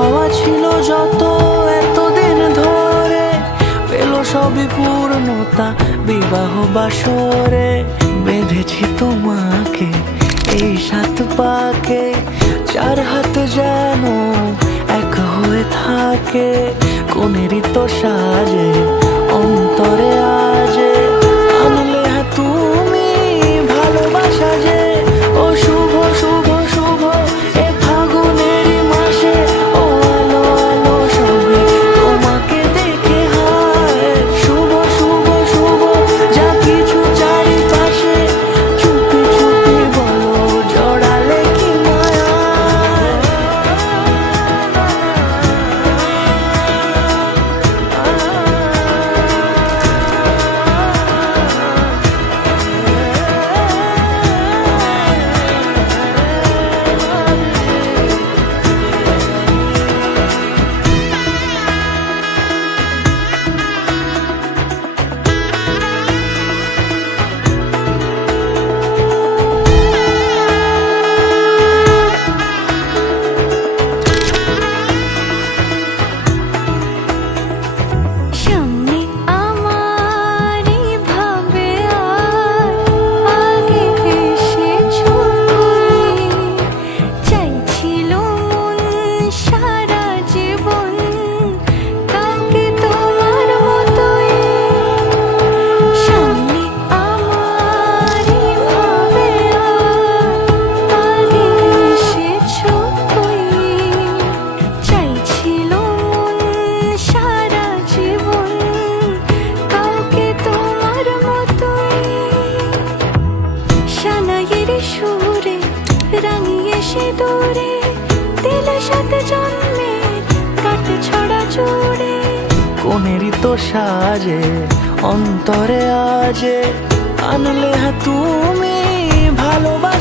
পাওয়া ছিল যত এতদিন ধরে, পেল সবই পূর্ণতা বিবাহ বাসরে। বেঁধেছি তোমাকে এই 7 পাকে, 4 হাত যেন এক হয়ে থাকে। কোনেরই তো সাজে অন্তরে আজে, আনলে হ্যাঁ তুমি ভালোবাসা যে। ও শুভ শুভ শুভ এ ফাগুনেরই মাসে, ও আলো আলো সবে তোমাকে দেখে হায়। শুভ শুভ শুভ যা কিছু চারিপাশে, চুপি চুপি বলো জড়ালে কি মায়া। সুরে রাঙিয়ে সে দূরে দিলে 7 জন্মের কাটে ছড়া জুড়ে। কোনেরই তো সাজে অন্তরে আজে, আনলে হ্যাঁ তুমি ভালোবাসা।